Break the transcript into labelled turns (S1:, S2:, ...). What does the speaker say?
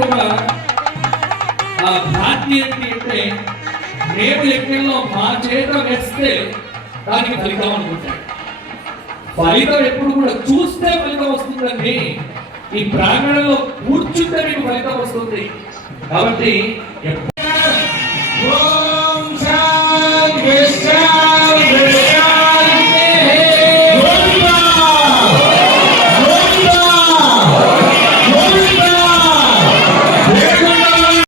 S1: కూడా ఆ భ్రాంతి అంటే రేపు ఎక్కడో మా చేత వేస్తే దానికి ఫలితం అనుకుంటాడు ఫలితం ఎప్పుడు కూడా చూస్తే ఫలితం వస్తుందండి. ఈ ప్రాంగణంలో కూర్చుంటే మీకు ఫలితం వస్తుంది. కాబట్టి ఎప్పుడు